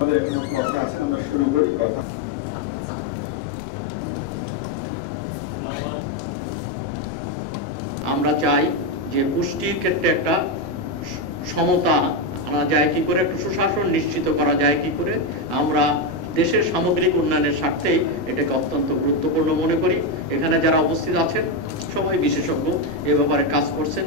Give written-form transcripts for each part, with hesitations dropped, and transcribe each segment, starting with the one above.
আমরা শুরু করি কথা। আমরা চাই যে পুষ্টির ক্ষেত্রে একটা সমতা আনা যায় কি করে, একটা সুশাসন নিশ্চিত করা যায় কি করে। আমরা দেশের সামগ্রিক উন্নয়নের স্বার্থে এটাকে অত্যন্ত গুরুত্বপূর্ণ মনে করি। এখানে যারা উপস্থিত আছেন সবাই বিশেষজ্ঞ, এ ব্যাপারে কাজ করছেন,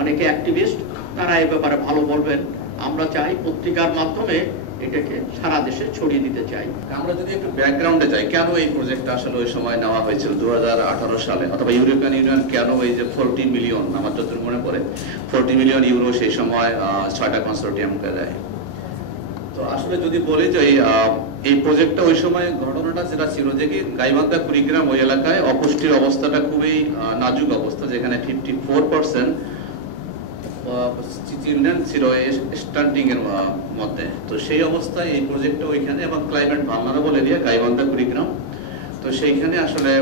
অনেকে অ্যাক্টিভিস্ট, তারা এ ব্যাপারে ভালো বলবেন। আমরা চাই পত্রিকার মাধ্যমে এটাকে সারা দেশে ছড়িয়ে দিতে চাই। আমরা যদি একটু ব্যাকগ্রাউন্ডে যাই, কেন এই প্রজেক্টটা আসলে ওই সময় নেওয়া হয়েছিল 2018 সালে, অথবা ইউরোপিয়ান ইউনিয়ন কেন এই যে 40 মিলিয়ন, আমার যতদূর মনে পড়ে 40 মিলিয়ন ইউরো সেই সময় 6টা কনসোর্টিয়ামকে দেয়। তো আসলে যদি বলি যে এই প্রজেক্টটা ওই সময় ঘটনাটা যেটা ছিল যে কি গাইবান্ধা কুড়িগ্রাম ওই এলাকায় অপুষ্টির অবস্থাটা খুবই নাজুক অবস্থা, যেখানে 54% চিলড্রেন ছিল স্টান্টিং এর মধ্যে। তো সেই অবস্থায় এই প্রজেক্টটা ওইখানে, এবং climate vulnerable area Gaibandha Kurigram, তো সেইখানে আসলে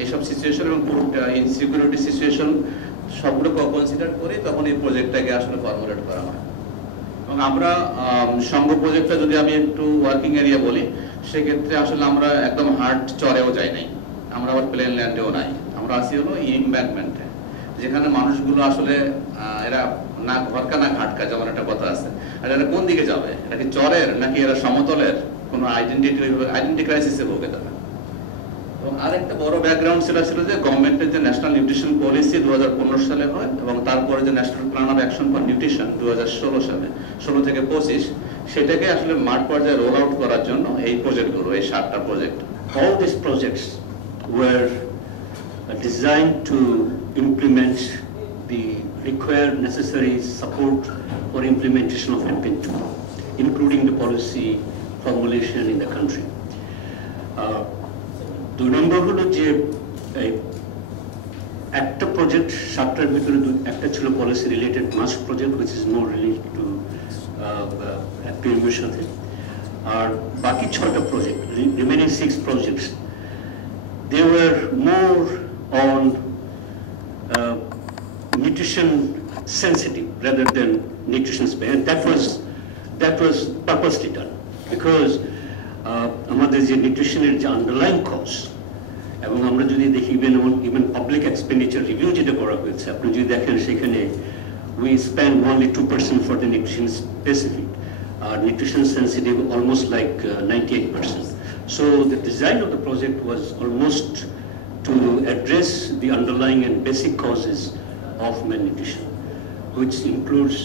এইসব সিচুয়েশন এবং ইনসিকিউরিটি সিচুয়েশন সবগুলো কনসিডার করে তখন এই প্রজেক্টটাকে আসলে ফর্মুলেট করা হয়। এবং আমরা সংঘ প্রজেক্টটা যদি আমি একটু ওয়ার্কিং এরিয়া বলি, সেক্ষেত্রে আসলে আমরা একদম হার্ড চরেও যাই নাই, আমরা আবার প্লেন ল্যান্ডেও নাই, আমরা আছি হলো ইমব্যাঙ্কমেন্টে, যেখানে মানুষগুলো আসলে এরা না ঘরকা না ঘাটকা, যেমন একটা কথা আছে। আর এরা কোন দিকে যাবে, এটা কি চরের নাকি এরা সমতলের, কোনো আইডেন্টি ক্রাইসিসে ভোগে তারা। এবং আরেকটা বড় ব্যাকগ্রাউন্ড ছিল যে গভর্নমেন্টের যে ন্যাশনাল নিউট্রিশন পলিসি 2015 সালে হয়, এবং তারপরে যে national plan of action for nutrition 2016 সালে 16 থেকে 25, সেটাকে আসলে মাঠ পর্যায়ে রোল আউট করার জন্য এই প্রজেক্টগুলো, এই 7টা project. All these projects were designed to implement the required necessary support for implementation of MPN2, including the policy formulation in the country. দুই নম্বর হলো যে একটা প্রজেক্ট 7টার ভিতরে একটা ছিল policy related mass project, which is more related to এর সাথে, আর বাকি 6টা project, remaining 6 projects, they were more on nutrition sensitive rather than nutrition space, and that was purposely done because আমাদের যে নিউট্রিশনের যে আন্ডারলাইন কস্ট, এবং আমরা যদি দেখি ইভেন পাবলিক এক্সপেন্ডিচার রিভিউ যেটা করা হয়েছে, আপনি যদি দেখেন সেখানে we spend only 2% for the nutrition specific, nutrition sensitive almost like 98%. So the design of the project was almost to address the underlying and basic causes of malnutrition, which includes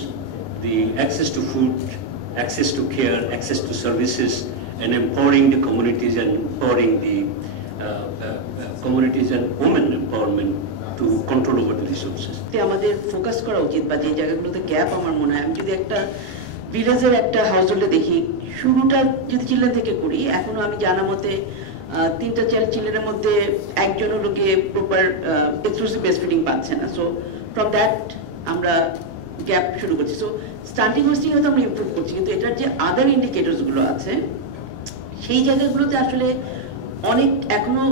the access to food, access to care, access to services, and empowering the communities and empowering the communities and women empowerment to control over the resources. আমাদের focus করা উচিত, বা যে জায়গাগুলোতে gap আমার মনে হয়, আমি যদি একটা ভিলেজের একটা হাউসহোল্ডে দেখি, শুরুটা যদি চিলড্রেন থেকে করি, এখনো আমি জানা মতে 3টা চিলড্রেনের মধ্যে একজনও লোকে প্রপার এক্সক্লুসিভ ব্রেস্ট ফিডিং পাচ্ছে না। সো ফ্রম দ্যাট আমরা গ্যাপ শুরু করছি। সো স্টার্টিং হোস্টিং হয়তো আমরা ইমপ্রুভ করছি, কিন্তু এটার যে আদার ইন্ডিকেটরসগুলো আছে সেই জায়গাগুলোতে আসলে অনেক এখনো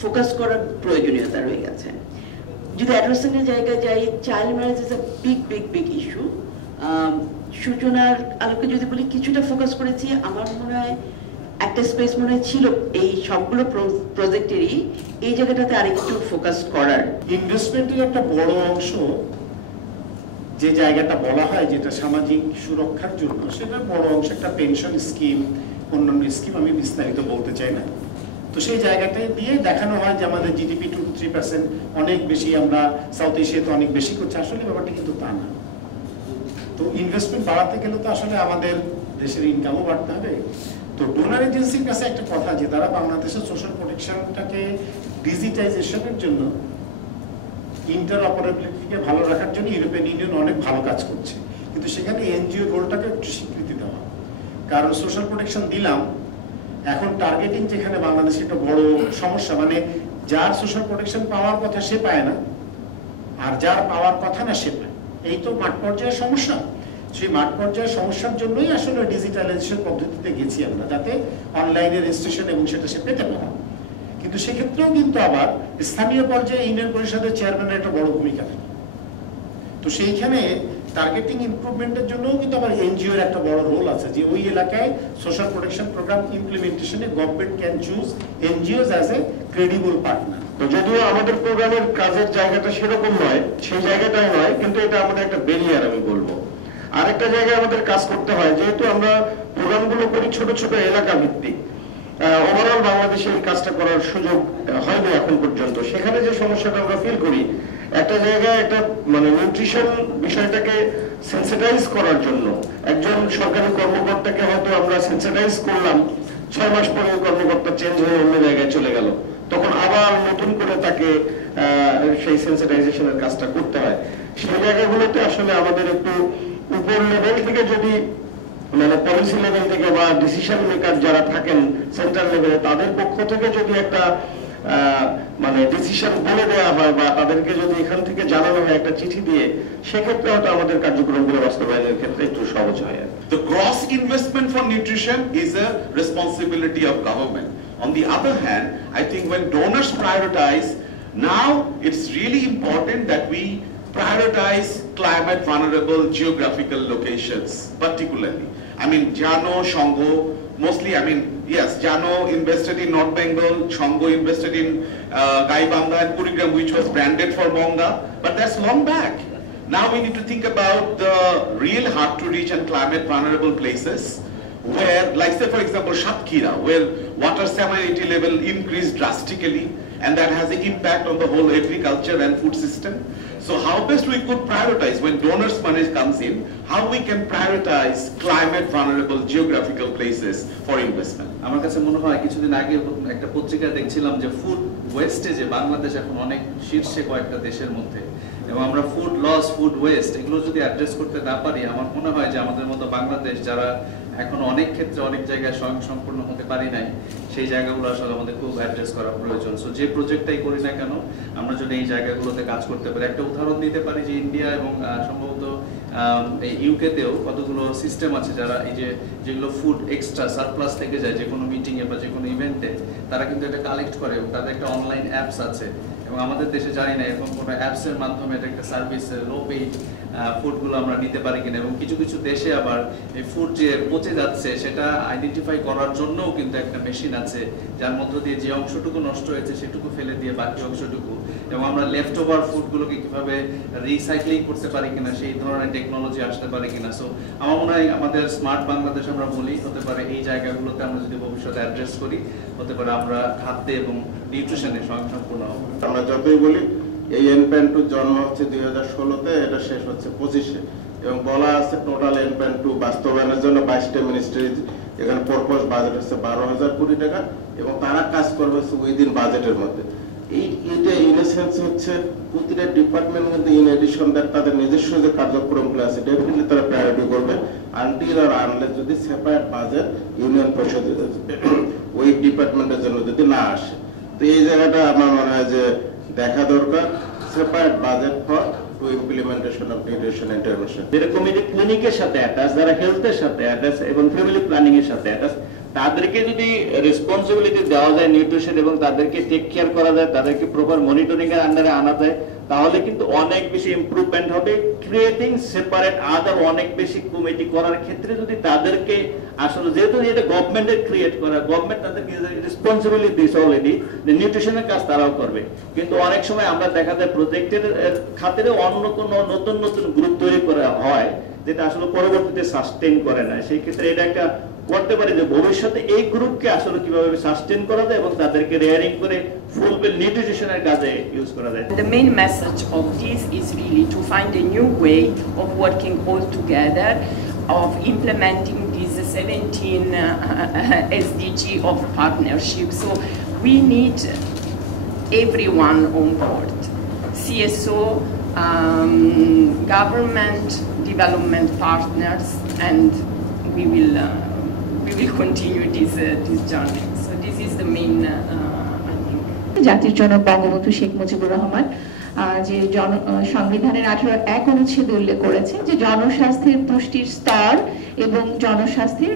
ফোকাস করার প্রয়োজনীয়তা রয়ে গেছে। যদি অ্যাড্রেসিংয়ের জায়গায় যাই, child marriage is a big issue. সূচনার আলোকে যদি বলি, কিছুটা ফোকাস করেছি, আমার মনে হয় একটা স্পেস মনে হয় ছিল এই সবগুলো প্রজেক্টেরই এই জায়গাটাতে আরেকটু ফোকাস করার। ইনভেস্টমেন্টের একটা বড় অংশ যে জায়গাটা বলা হয় যেটা সামাজিক সুরক্ষার জন্য, সেটার বড় অংশ একটা পেনশন স্কিম, অন্যান্য স্কিম, আমি বিস্তারিত বলতে চাই না। তো সেই জায়গাটায় দিয়ে দেখানো হয় যে আমাদের জিডিপি 2-3% অনেক বেশি, আমরা সাউথ এশিয়াতে অনেক বেশি করছি। আসলে ব্যাপারটা কিন্তু তা না। তো ইনভেস্টমেন্ট বাড়াতে গেলে তো আসলে আমাদের দেশের ইনকামও বাড়তে হবে। তো ডোনার এজেন্সির কাছে একটা কথা, যে তারা বাংলাদেশের সোশ্যাল প্রোটেকশনটাকে ডিজিটাইজেশনের জন্য, ইন্টারঅপারেবিলিটিকে ভালো রাখার জন্য ইউরোপিয়ান ইউনিয়ন অনেক ভালো কাজ করছে, কিন্তু সেখানে এনজিও রোলটাকে একটু স্বীকৃতি দেওয়া। কারণ সোশ্যাল প্রোটেকশন দিলাম, এখন টার্গেটিং যেখানে বাংলাদেশে একটা বড় সমস্যা, মানে যার সোশ্যাল প্রোটেকশন পাওয়ার কথা সে পায় না, আর যার পাওয়ার কথা না সে পায়। এই তো মাঠ পর্যায়ের সমস্যা। সেই মাঠ পর্যায়ের সমস্যার জন্যই আসলে ডিজিটালাইজেশন পদ্ধতিতে গেছি আমরা, যাতে অনলাইনে রেজিস্ট্রেশন এবং সেটা সে পেতে পারে। কিন্তু সেক্ষেত্রেও কিন্তু আবার স্থানীয় পর্যায়ে ইউনিয়ন পরিষদের চেয়ারম্যানের একটা বড় ভূমিকা থাকে। তো সেইখানে টার্গেটিং ইমপ্রুভমেন্টের জন্য কিন্তু আমার এনজিওর একটা বড় রোল আছে, যে ওই এলাকায় সোশ্যাল প্রোটেকশন প্রোগ্রাম ইমপ্লিমেন্টেশনে government can choose NGOs as a credible partner. তো যদিও আমাদের প্রোগ্রামের কাজের জায়গাটা সেরকম নয়, সেই জায়গাটাই নয়, কিন্তু এটা আমাদের একটা ব্যারিয়ার আমি বলবো। আরেকটা জায়গায় আমাদের কাজ করতে হয়, যেহেতু আমরা প্রোগ্রামগুলো করি ছোট ছোট এলাকা ভিত্তিক, ওভারঅল বাংলাদেশে এই কাজটা করার সুযোগ হয়নি এখন পর্যন্ত। সেখানে যে সমস্যাটা আমরা ফিল করি, একটা জায়গায় একটা মানে নিউট্রিশন বিষয়টাকে সেন্সিটাইজ করার জন্য একজন সরকারি কর্মকর্তাকে হয়তো আমরা সেন্সিটাইজ করলাম, 6 মাস পরে ওই কর্মকর্তা চেঞ্জ হয়ে অন্য জায়গায় চলে গেল, তখন আবার নতুন করে তাকে সেই সেন্সিটাইজেশনের কাজটা করতে হয়। সেই জায়গাগুলোতে আসলে আমাদের একটু উপর লেভেল থেকে যদি মানে পলিসি লেভেল থেকে বা ডিসিশন মেকার যারা থাকেন সেন্ট্রাল লেভেলে, তাদের পক্ষ থেকে যদি একটা মানে ডিসিশন বলে দেওয়া হয় বা তাদেরকে যদি এখান থেকে জানানো হয় একটা চিঠি দিয়ে, সেক্ষেত্রে হয়তো আমাদের কার্যক্রমগুলো বাস্তবায়নের ক্ষেত্রে একটু সহজ হয়। The gross investment for nutrition is a responsibility of government. On the other hand, I think when donors prioritize, now it's really important that we prioritize climate vulnerable geographical locations particularly. I mean, Jano, Shongo, mostly, I mean, yes, Jano invested in North Bengal, Shongo invested in Gaibanga and Kurigram, which was branded for Bonga, but that's long back. Now we need to think about the real hard to reach and climate vulnerable places where, like say for example, Satkira, where water salinity level increased drastically, and that has an impact on the whole agriculture and food system. So how best we could prioritize when donors money comes in, how we can prioritize climate vulnerable geographical places for investment. আমার কাছে মনে হয় কিছুদিন আগে একটা পত্রিকা দেখছিলাম যে ফুড ওয়েস্টেজে বাংলাদেশ এখন অনেক শীর্ষে কয়েকটা দেশের মধ্যে, এবং আমরা ফুড লস, ফুড ওয়েস্ট এগুলো যদি অ্যাড্রেস করতে না পারি, আমার মনে হয় যে আমাদের মতো বাংলাদেশ যারা এখন অনেক ক্ষেত্রে অনেক জায়গায় স্বয়ংসম্পূর্ণ হতে পারি নাই, সেই জায়গাগুলো আসলে আমাদের খুব অ্যাড্রেস করা প্রয়োজন। সো যে প্রজেক্টটাই করি না কেন, আমরা যদি এই জায়গাগুলোতে কাজ করতে পারি, একটা উদাহরণ দিতে পারি যে ইন্ডিয়া এবং সম্ভবত এই ইউকেতেও কতগুলো সিস্টেম আছে যারা এই যে যেগুলো ফুড এক্সট্রা সারপ্লাস থেকে যায় যে কোনো মিটিংয়ে বা যে কোনো ইভেন্টে, তারা কিন্তু এটা কালেক্ট করে এবং তাদের একটা অনলাইন অ্যাপস আছে। এবং আমাদের দেশে জানি না এরকম কোনো অ্যাপসের মাধ্যমে এটা একটা সার্ভিস লো পেইড ফুডগুলো আমরা নিতে পারি কিনা। এবং কিছু কিছু দেশে আবার এই ফুড যে পচে যাচ্ছে সেটা আইডেন্টিফাই করার জন্যও কিন্তু একটা মেশিন আছে, যার মধ্য দিয়ে যে অংশটুকু নষ্ট হয়েছে সেটুকু ফেলে দিয়ে বাকি অংশটুকু, এবং আমরা লেফট ওভার ফুডগুলোকে কিভাবে রিসাইক্লিং করতে পারি কিনা, সেই ধরনের টেকনোলজি আসতে পারে কিনা। সো আমার মনে হয় আমাদের স্মার্ট বাংলাদেশ আমরা বলি, হতে পারে এই জায়গাগুলোতে আমরা যদি ভবিষ্যতে অ্যাড্রেস করি, হতে পারে আমরা খাদ্যে এবং নিউট্রিশনে স্বয়ংসম্পূর্ণ হব। আমরা যতই বলি এই এনপ্যান-2 জন্ম হচ্ছে 2016-তে, এটা শেষ হচ্ছে 25-এ, এবং বলা আছে টোটাল এনপ্যান-2 বাস্তবায়নের জন্য 22টা মিনিস্ট্রি, এখানে পারপাস বাজেট হচ্ছে 12,000 কোটি টাকা, এবং তারা কাজ করবে উইদিন বাজেটের মধ্যে। এইটা ইন এ সেন্স হচ্ছে প্রতিটা ডিপার্টমেন্ট কিন্তু ইন এডিশন দ্যাট তাদের নিজস্ব যে কার্যক্রমগুলো আছে ডেফিনেটলি তারা প্রায়োরিটি করবে, আনটিল আর আনলেস যদি সেপারেট বাজেট ইউনিয়ন পরিষদ ওই ডিপার্টমেন্টের জন্য যদি না আসে। তো এই জায়গাটা আমার মনে হয় যে দেখা দরকার, separate budget for to implementation of nutrition intervention. যেরকম এই যে ক্লিনিকের সাথে অ্যাটাচ, যারা হেলথের সাথে অ্যাটাচ এবং ফ্যামিলি প্ল্যানিং এর সাথে অ্যাটাচ, তাদেরকে যদি রেসপন্সিবিলিটি দেওয়া যায় নিউট্রিশন এবং তাদেরকে টেক কেয়ার করা যায়, তাদেরকে প্রপার মনিটরিং এর আন্ডারে আনা যায়, তাহলে কিন্তু অনেক বেশি ইমপ্রুভমেন্ট হবে। ক্রিয়েটিং সেপারেট আদার অনেক বেশি কমিটি করার ক্ষেত্রে যদি তাদেরকে আসলে, যেহেতু এটা গভর্নমেন্টের ক্রিয়েট করা, গভর্নমেন্ট তাদেরকে রেসপন্সিবিলিটি দিয়েছে অলরেডি যে নিউট্রিশনের কাজ তারাও করবে, কিন্তু অনেক সময় আমরা দেখা যায় প্রজেক্টের খাতিরে অন্য কোনো নতুন নতুন গ্রুপ তৈরি করা হয় যেটা আসলে পরবর্তীতে সাস্টেইন করে না। সেই ক্ষেত্রে এটা একটা করতে পারে যে ভবিষ্যতে এই গ্রুপকে আসলে কিভাবে সাস্টেইন করা যায় এবং তাদেরকে রেয়ারিং করে ফুলফিল নিউট্রিশনের কাজে ইউজ করা যায়। The main message of this is really to find a new way of working all together, of implementing these 17 SDG of partnership. So we need everyone on board, CSO, government, development partners, and we will continue this journey. So this is the main, I think. জাতির জনক বঙ্গবন্ধু শেখ মুজিবুর রহমান যে সংবিধানের 18(1) অনুচ্ছেদে উল্লেখ করেছে যে জনস্বাস্থ্যের পুষ্টির স্তর এবং জনস্বাস্থ্যের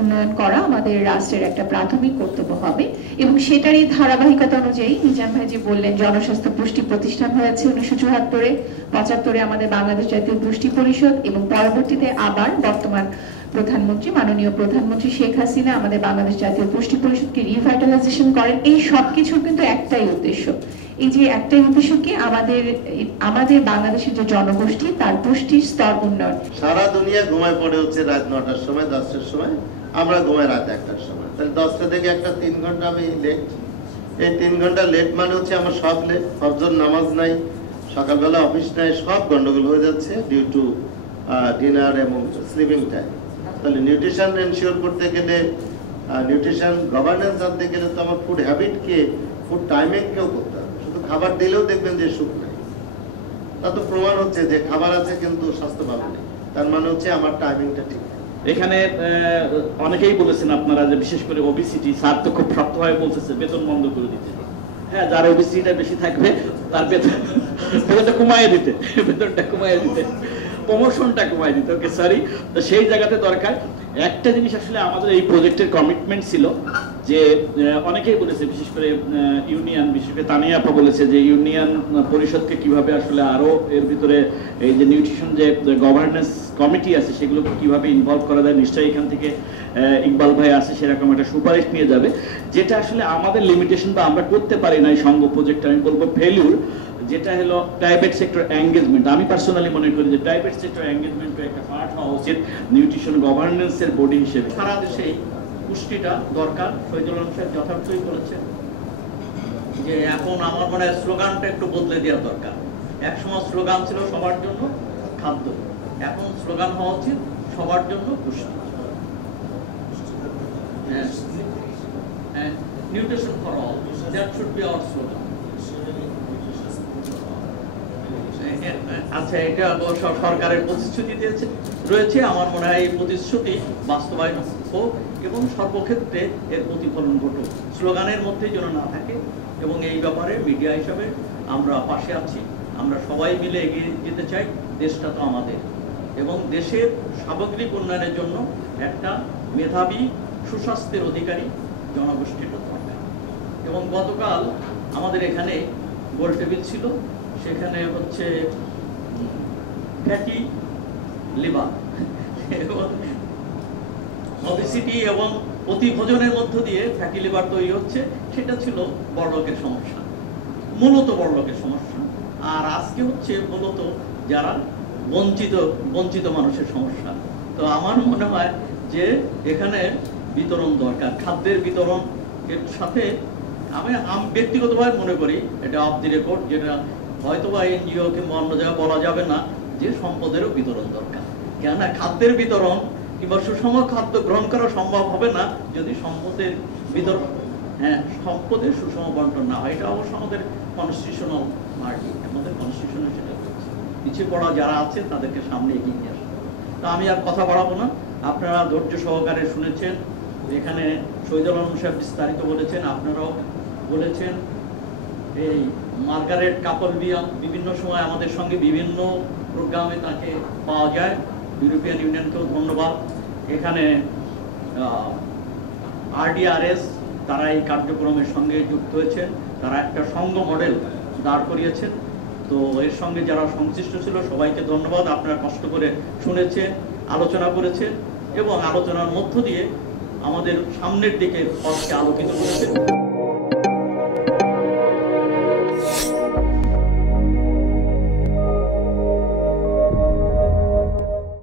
উন্নয়ন করা আমাদের রাষ্ট্রের একটা প্রাথমিক কর্তব্য হবে, এবং সেটারই ধারাবাহিকতা অনুযায়ী মিজান ভাই যে বললেন জনস্বাস্থ্য পুষ্টি প্রতিষ্ঠান হয়েছে 1974-এ, 75-এ আমাদের বাংলাদেশ জাতীয় পুষ্টি পরিষদ, এবং পরবর্তীতে আবার বর্তমান প্রধানমন্ত্রী মাননীয় প্রধানমন্ত্রী শেখ হাসিনা আমাদের বাংলাদেশ জাতীয় পুষ্টি পরিষদকে রিভাইটালাইজেশন করেন। এই সবকিছুর কিন্তু একটাই উদ্দেশ্য, এই যে একটাই উদ্দেশ্য কি আমাদের বাংলাদেশের যে জনগোষ্ঠী তার পুষ্টির স্তর উন্নয়ন। সারা দুনিয়া ঘুমায় পড়ে হচ্ছে রাত 9টার সময়, 10টার সময়, আমরা ঘুমাই রাত 1টার সময়। তাহলে 10টা থেকে একটা 3 ঘন্টা আমি লেট। এই 3 ঘন্টা লেট মানে হচ্ছে আমার সব লেট, ফজর নামাজ নাই, সকালবেলা অফিস নাই, সব গন্ডগোল হয়ে যাচ্ছে ডিউ টু ডিনার এবং স্লিপিং টাইম। তাহলে নিউট্রিশন এনশিওর করতে গেলে, নিউট্রিশন গভর্নেন্স আনতে গেলে তো আমার ফুড হ্যাবিটকে, ফুড টাইমিংকেও করতে হবে। শুধু খাবার দিলেও দেখবেন যে সুখ নেই, তা তো প্রমাণ হচ্ছে যে খাবার আছে কিন্তু স্বাস্থ্য ভালো নেই, তার মানে হচ্ছে আমার টাইমিংটা ঠিক। এখানে অনেকেই বলেছেন আপনারা যে বিশেষ করে ওবিসিটি, স্যার তো খুব শক্তভাবে বলতেছে বেতন বন্ধ করে দিতে। হ্যাঁ, যার ওবিসিটিটা বেশি থাকবে তার বেতনটা কমায় দিতে, বেতনটা কমায় দিতে, প্রমোশনটা কমায় দিতে। ওকে, সরি। তো সেই জায়গাতে দরকার একটা জিনিস, আসলে আমাদের এই প্রজেক্টের কমিটমেন্ট ছিল যে অনেকেই বলেছে, বিশেষ করে ইউনিয়ন, বিশেষ করে তানিয়া আপা বলেছে যে ইউনিয়ন পরিষদকে কিভাবে আসলে আরো এর ভিতরে এই যে নিউট্রিশন যে গভর্নেন্স কমিটি আছে সেগুলোকে কিভাবে ইনভলভ করা যায়। নিশ্চয়ই এখান থেকে ইকবাল ভাই আছে, সেরকম একটা সুপারিশ নিয়ে যাবে, যেটা আসলে আমাদের লিমিটেশন বা আমরা করতে পারি না এই সংঘ প্রজেক্ট, আমি বলবো ফেলিউর, যেটা হলো প্রাইভেট সেক্টর এঙ্গেজমেন্ট। আমি পার্সোনালি মনে করি যে প্রাইভেট সেক্টর এঙ্গেজমেন্টের একটা পার্ট হওয়া উচিত নিউট্রিশন গভর্নেন্সের বডি হিসেবে। সারা দেশেই পুষ্টিটা দরকার, শহীদুল আলম সাহেব যথার্থই বলেছেন যে এখন আমার মনে হয় স্লোগানটা একটু বদলে দেওয়া দরকার। একসময় স্লোগান ছিল সবার জন্য খাদ্য, এখন স্লোগান হওয়া উচিত সবার জন্য পুষ্টি। Nutrition for all, that should be hour slogan. আচ্ছা, এটা সরকারের প্রতিশ্রুতি রয়েছে, আমার মনে হয় এই প্রতিশ্রুতি বাস্তবায়ন হোক এবং সর্বক্ষেত্রে এর প্রতিফলন ঘটুক, স্লোগানের মধ্যে যেন না থাকে। এবং এই ব্যাপারে মিডিয়া হিসাবে আমরা পাশে আছি, আমরা সবাই মিলে এগিয়ে যেতে চাই। দেশটা তো আমাদের, এবং দেশের সামগ্রিক উন্নয়নের জন্য একটা মেধাবী সুস্বাস্থ্যের অধিকারী জনগোষ্ঠীর দরকার। এবং গতকাল আমাদের এখানে গোল টেবিল ছিল, সেখানে হচ্ছে ফ্যাটি লিভার এবং ওবেসিটি এবং অতিভোজনের মধ্য দিয়ে ফ্যাটি লিভার তৈরি হচ্ছে, সেটা ছিল বড়লোকের সমস্যা, মূলত বড়লোকের সমস্যা। আর আজকে হচ্ছে মূলত যারা বঞ্চিত মানুষের সমস্যা। তো আমার মনে হয় যে এখানে বিতরণ দরকার, খাদ্যের বিতরণ এর সাথে আমি ব্যক্তিগতভাবে মনে করি এটা অফ দি রেকর্ড, যেটা হয়তো বা এনজিও কিংবা অন্য জায়গায় বলা যাবে না, যে সম্পদেরও বিতরণ দরকার। কেননা খাদ্যের বিতরণ কিংবা সুষম খাদ্য গ্রহণ করা সম্ভব হবে না যদি সম্পদের বিতরণ, সম্পদের সুষম বন্টন না হয়। এটা অবশ্য আমাদের কনস্টিটিউশনাল পার্টি, আমাদের কনস্টিটিউশনে সেটা হচ্ছে পিছিয়ে পড়া যারা আছে তাদেরকে সামনে এগিয়ে নিয়ে আসবে। তা আমি আর কথা বাড়াবো না, আপনারা ধৈর্য সহকারে শুনেছেন। এখানে শহীদুল আলম সাহেব বিস্তারিত বলেছেন, আপনারাও বলেছেন। এই মার্গারেট কাপলবিয়াম বিভিন্ন সময় আমাদের সঙ্গে বিভিন্ন প্রোগ্রামে তাকে পাওয়া যায়, ইউরোপিয়ান ইউনিয়নকেও ধন্যবাদ। এখানে RDRS তারা এই কার্যক্রমের সঙ্গে যুক্ত হয়েছেন, তারা একটা সংঘ মডেল দাঁড় করিয়েছেন। তো এর সঙ্গে যারা সংশ্লিষ্ট ছিল সবাইকে ধন্যবাদ। আপনারা কষ্ট করে শুনেছেন, আলোচনা করেছেন এবং আলোচনার মধ্য দিয়ে আমাদের সামনের দিকে পথকে আলোকিত করেছেন।